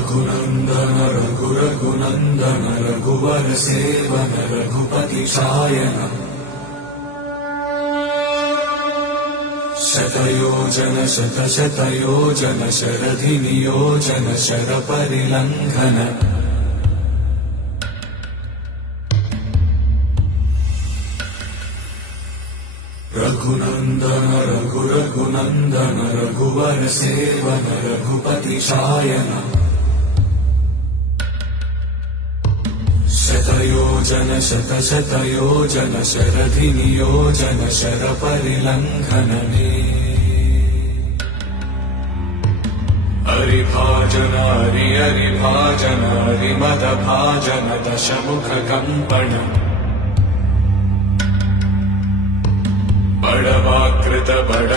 रघुनन्दन रघुनन्दन रघुवर seven Raghupati Shayan शतयोजन शतशतयोजन शरधि नियोजन शरपरिलङ्घन रघुनन्दन रघुनन्दन रघुवर seven Raghupati Shayan शतयोजन शतशतयोजन शरधि नियोजन शरपरिलङ्घन हरिभाजन हरिभाजन हरिमदभाजन दशमुख कम्पण बड़वाकृत बड़